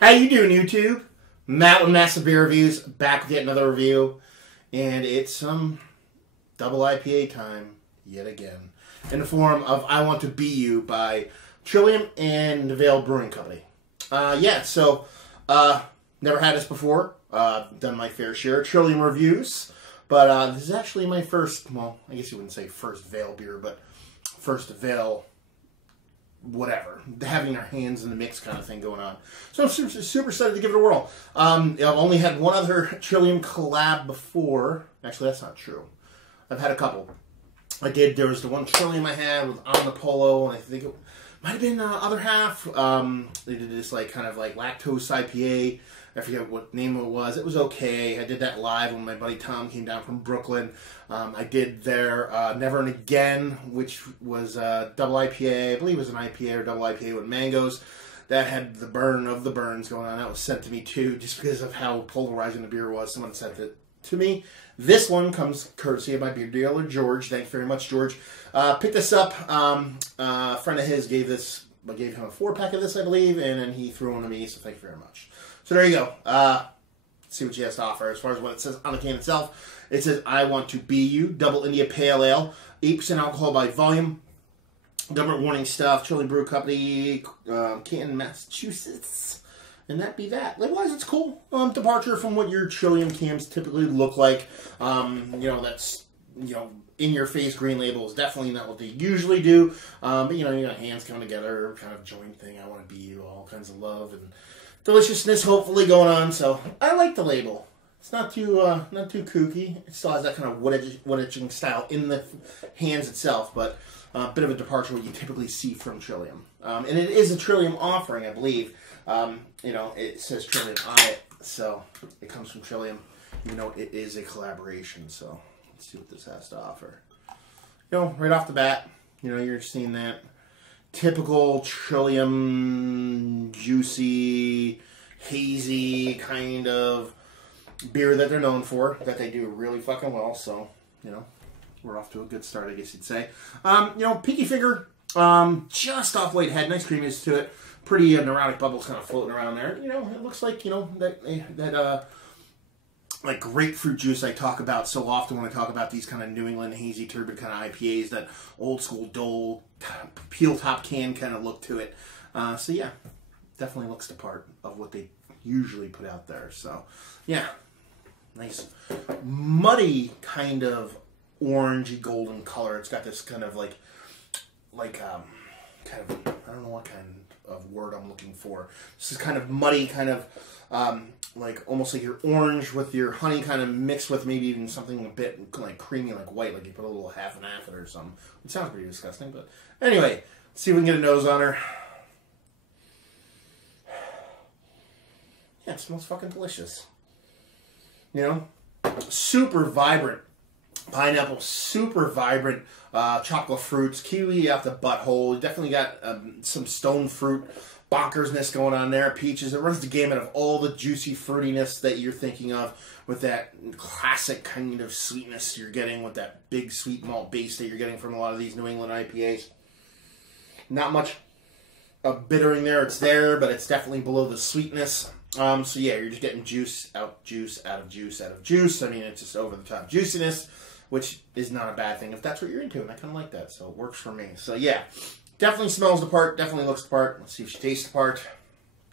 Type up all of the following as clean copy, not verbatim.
How you doing, YouTube? Matt with Massive Beer Reviews, back with yet another review, and it's some double IPA time yet again, in the form of I Want to Be You by Trillium and Imperial Brewing Company. Never had this before. Done my fair share of Trillium reviews, but this is actually my first, well, I guess you wouldn't say first Veil beer, but first Veil whatever, having our hands in the mix kind of thing going on. So I'm super excited to give it a whirl. I've only had one other Trillium collab before. Actually, that's not true. I've had a couple. There was the one Trillium I had with On the Polo, and I think it might have been the other half. They did this kind of lactose IPA. I forget what name it was. It was okay. I did that live when my buddy Tom came down from Brooklyn. I did their Never and Again, which was double IPA. I believe it was an IPA or double IPA with mangoes. That had the burn of the burns going on. That was sent to me too, just because of how polarizing the beer was. Someone sent it to me. This one comes courtesy of my beer dealer, George. Thanks very much, George. Picked this up. A friend of his gave him a 4-pack of this, I believe, and then he threw one to me, so thank you very much. So there you go. Let's see what she has to offer. As far as what it says on the can itself, it says, I Want to Be You, Double India Pale Ale, 8% alcohol by volume, government warning stuff, Trillium Brew Company, Canton, Massachusetts, and that be that. Likewise, it's cool. Departure from what your Trillium cans typically look like. That's, in-your-face green label is definitely not what they usually do. But, you got hands coming together, kind of joint thing, I Want to Be You, all kinds of love and deliciousness hopefully going on. So I like the label. It's not too kooky. It still has that kind of wood etching style in the hands itself, but a bit of a departure what you typically see from Trillium. And it is a Trillium offering, I believe. It says Trillium on it, so it comes from Trillium, even though it is a collaboration. So let's see what this has to offer. Right off the bat, you're seeing that typical Trillium juicy, hazy kind of beer that they're known for, that they do really fucking well. So, we're off to a good start, I guess you'd say. Pinky finger, just off white head, nice creaminess to it. Pretty neurotic bubbles kind of floating around there. It looks like, that grapefruit juice I talk about so often when I talk about these kind of New England hazy turbid kind of IPAs, that old school Dole peel top can kind of look to it. So yeah, definitely looks the part of what they usually put out there. So yeah, nice muddy kind of orangey golden color. It's got this kind of I don't know what kind of word I'm looking for. This is kind of muddy, kind of almost like your orange with your honey kind of mixed with maybe even something a bit creamy, like white, like you put a little half and half in it or something. It sounds pretty disgusting, but anyway, let's see if we can get a nose on her. Yeah, it smells fucking delicious. Super vibrant pineapple, super vibrant tropical fruits, kiwi out the butthole. You definitely got some stone fruit bonkersness going on there. Peaches. It runs the gamut of all the juicy fruitiness that you're thinking of, with that classic kind of sweetness you're getting with that big sweet malt base that you're getting from a lot of these New England IPAs. Not much of bittering there. It's there, but it's definitely below the sweetness. So yeah, you're just getting juice out of juice out of juice. I mean, it's just over the top juiciness, which is not a bad thing if that's what you're into, and I kind of like that, so it works for me. So yeah, definitely smells the part, definitely looks the part. Let's see if she tastes the part.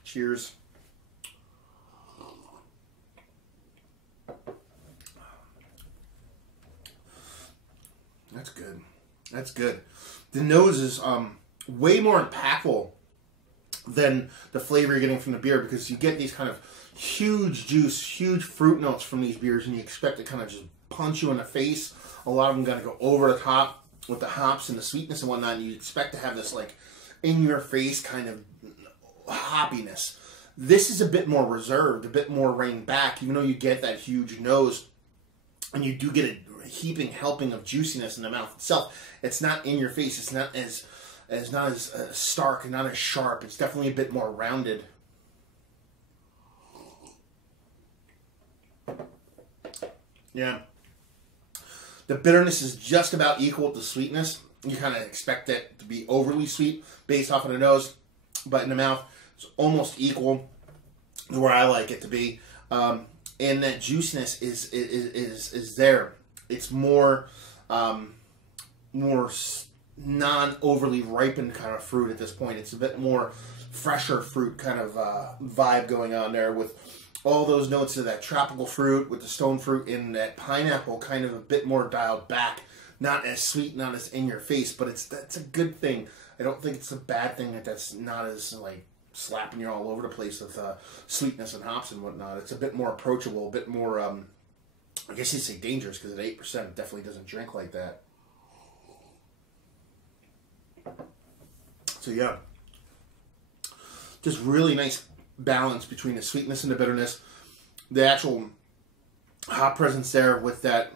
Cheers. That's good. That's good. The nose is way more impactful than the flavor you're getting from the beer, because you get these kind of huge juice, huge fruit notes from these beers, and you expect to kind of just punch you in the face. A lot of them got to go over the top with the hops and the sweetness and whatnot, and you expect to have this in-your-face kind of hoppiness. This is a bit more reserved, a bit more reined back, even though you get that huge nose, and you do get a heaping helping of juiciness in the mouth itself. It's not in your face. It's not as stark and not as sharp. It's definitely a bit more rounded. Yeah. The bitterness is just about equal with the sweetness. You kind of expect it to be overly sweet based off of the nose, but in the mouth, it's almost equal. where I like it to be, and that juiciness is there. It's more more non overly ripened kind of fruit at this point. It's a bit more fresher fruit kind of vibe going on there, with all those notes of that tropical fruit with the stone fruit and that pineapple kind of a bit more dialed back. Not as sweet, not as in your face, but that's a good thing. I don't think it's a bad thing that's not as like slapping you all over the place with sweetness and hops and whatnot. It's a bit more approachable, a bit more, I guess you'd say dangerous, because at 8% it definitely doesn't drink like that. So yeah, just really nice balance between the sweetness and the bitterness, the actual hop presence there with that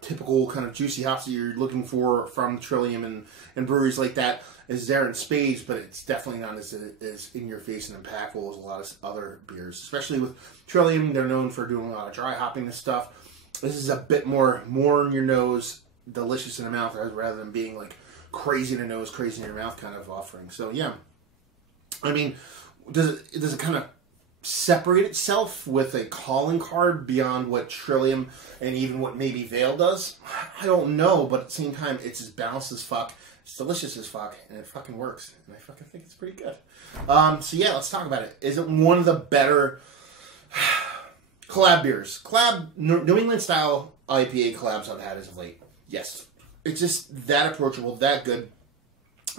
typical kind of juicy hops that you're looking for from Trillium and breweries like that is there in spades, but it's definitely not as in your face and impactful as a lot of other beers. Especially with Trillium, they're known for doing a lot of dry hopping and stuff. This is a bit more in your nose, delicious in the mouth, rather than being like crazy in the nose, crazy in your mouth kind of offering. So yeah, I mean, does it kind of separate itself with a calling card beyond what Trillium and even what maybe Veil does? I don't know, but at the same time, it's as balanced as fuck, it's delicious as fuck, and it fucking works, and I fucking think it's pretty good. So yeah, let's talk about it. Is it one of the better collab beers? New England style IPA collabs I've had as of late. Yes. It's just that approachable, that good,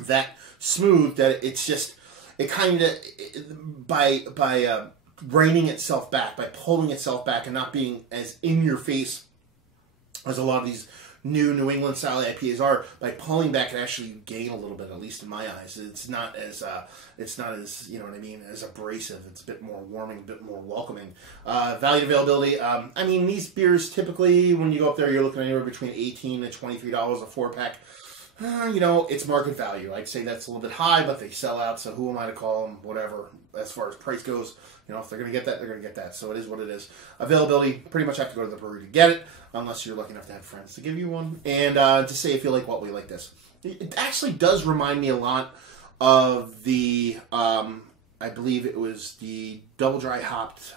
that smooth, that it's just, it kind of, by reining itself back, by pulling itself back and not being as in your face as a lot of these New England style IPAs are, by pulling back it actually gain a little bit, at least in my eyes. It's not as you know what I mean, as abrasive. It's a bit more warming, a bit more welcoming. Value availability. I mean, these beers typically, when you go up there, you're looking anywhere between $18 to $23 a 4-pack. It's market value. I'd say that's a little bit high, but they sell out, so who am I to call them? Whatever. As far as price goes, if they're going to get that, they're going to get that. So it is what it is. Availability, pretty much have to go to the brewery to get it, unless you're lucky enough to have friends to give you one. And just say if you like what we like this. It actually does remind me a lot of the, I believe it was the double dry hopped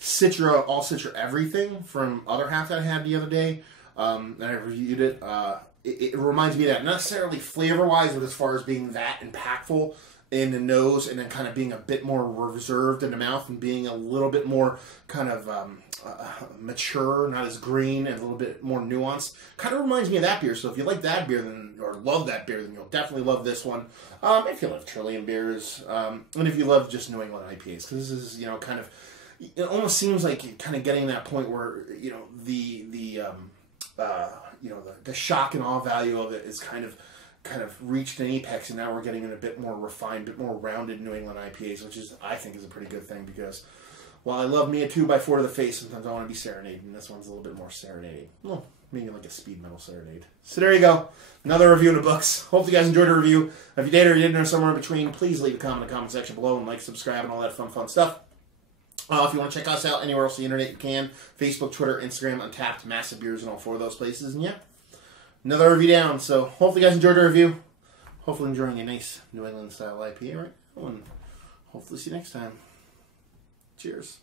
Citra, all Citra everything from Other Half that I had the other day. And I reviewed it. It reminds me of that, not necessarily flavor-wise, but as far as being that impactful in the nose, and then kind of being a bit more reserved in the mouth, and being a little bit more kind of mature, not as green, and a little bit more nuanced. Kind of reminds me of that beer. So if you like that beer, or love that beer, then you'll definitely love this one. If you love Trillium beers, and if you love just New England IPAs, because this is kind of, it almost seems like you're kind of getting that point where the shock and awe value of it is kind of reached an apex, and now we're getting in a bit more refined, bit more rounded New England IPAs, which I think is a pretty good thing, because while I love me a 2x4 to the face, sometimes I want to be serenaded, and this one's a little bit more serenading. Well, maybe like a speed metal serenade. So there you go. Another review in the books. Hope you guys enjoyed the review. If you did or you didn't, or somewhere in between, please leave a comment in the comment section below, and like, subscribe, and all that fun stuff. If you want to check us out anywhere else on the internet, you can. Facebook, Twitter, Instagram, Untapped, Massive Beers, and all 4 of those places. And yeah, another review down. So hopefully you guys enjoyed the review. Hopefully enjoying a nice New England style IPA right now. And hopefully see you next time. Cheers.